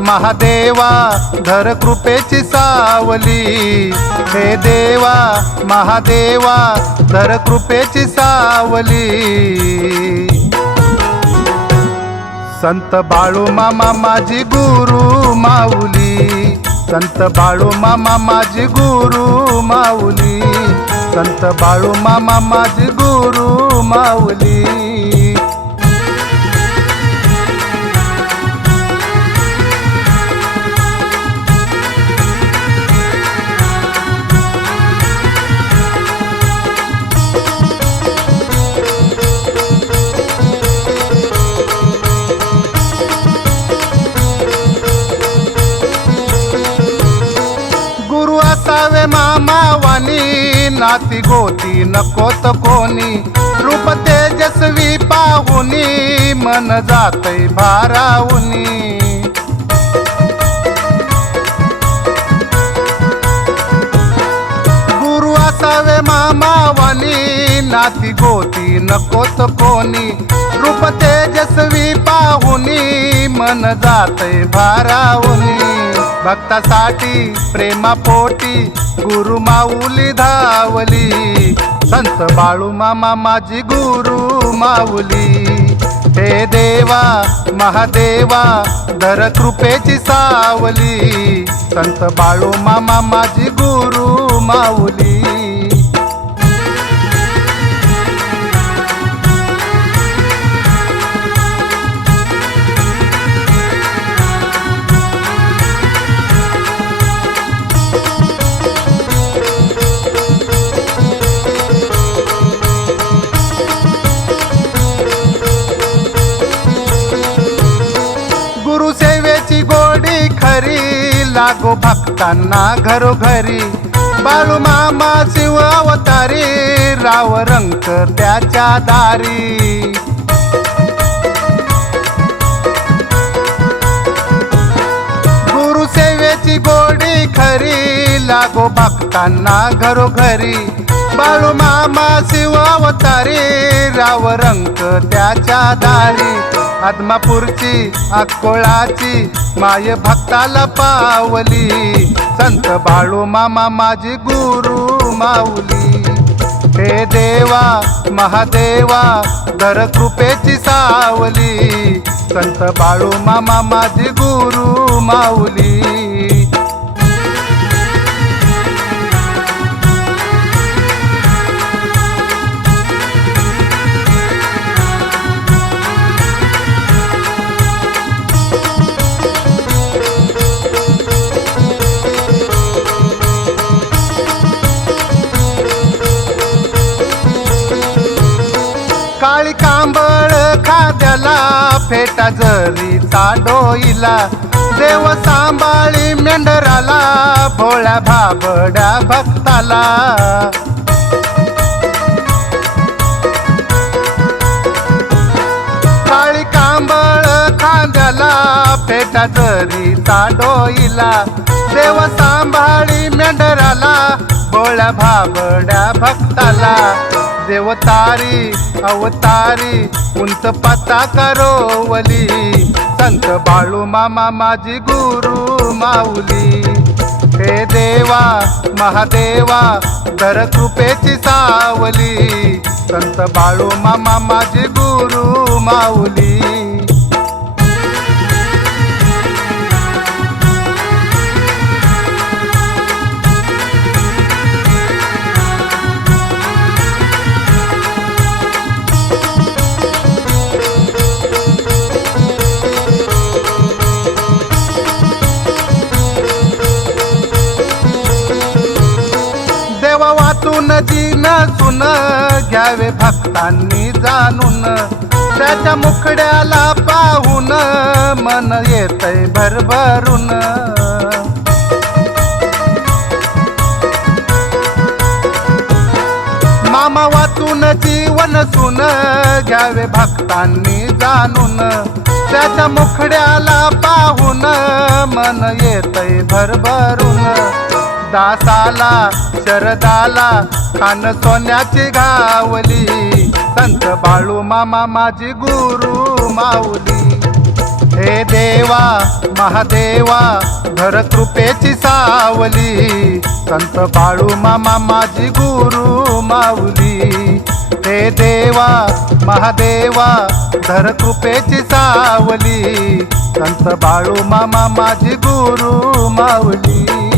महादेवा धर कृपेची सावली. हे देवा महादेवा धर कृपेची सावली. संत बाळू मामा माझी गुरु माऊली. संत बाळू मामा माझी गुरु माऊली. संत बाळू मामा माझी गुरु माऊली. नाती गोती नकोत कोणी. रूप तेजस्वी पाहुनी मन जातय भारावनी. गुरु असावे मामावानी नाती गोती नकोत कोणी. रूप तेजस्वी पाहुनी मन जातय भारावनी. भक्तासाठी प्रेमापोटी गुरु माऊली धावली. संत बाळू मामा माझी गुरु माऊली. हे देवा महादेवा धर कृपेची सावली. संत बाळू मामा माझी गुरु माऊली. गोडी लागो भक्तांना घरोघरी. बाळू मामा शिव अवतारी राव रंग त्याच्या दारी. गुरु सेवेची गोडी खरी लागो भक्तांना घरोघरी. बाळू मामा शिव अवतारी राव रंग त्याच्या दारी. आदमापूरची अकोळाची माय भक्ताला पावली. संत बाळू मामा माझी गुरु माऊली. हे देवा महादेवा धर कृपेची सावली. संत बाळू मामा माझी गुरु माऊली. खाद्याला फेटा जरीचा डोईला देव सांभाळी मेंढराला भोळ्या भाबड्या भक्ताला. काळी कांबळ खांद्याला फेटा जरीचा डोईला देव सांभाळी मेंढराला भोळ्या भाबड्या भक्ताला. देवतारी अवतारी उंच पता करोवली. संत बाळू मामा माझी गुरु माऊली. हे देवा महादेवा धर कृपेची सावली. संत बाळू मामा माझी गुरु माऊली. वाचून जीन सुन घ्यावे भक्तांनी जाणून. त्याच्या मुखड्याला पाहून मन येतय भरभरून. मामा वाचून जीवन सुन घ्यावे भक्तांनी जाणून. त्याच्या मुखड्याला पाहून मन येतय भरभरून. दासाला शरदाला खान सोन्याची घावली. संत बाळू मामा माझी गुरु माऊली. हे देवा महादेवा धर कृपेची सावली. संत बाळू मामा माझी गुरु माऊली. हे देवा महादेवा धर कृपेची सावली. संत बाळू मामा माझी गुरु माऊली.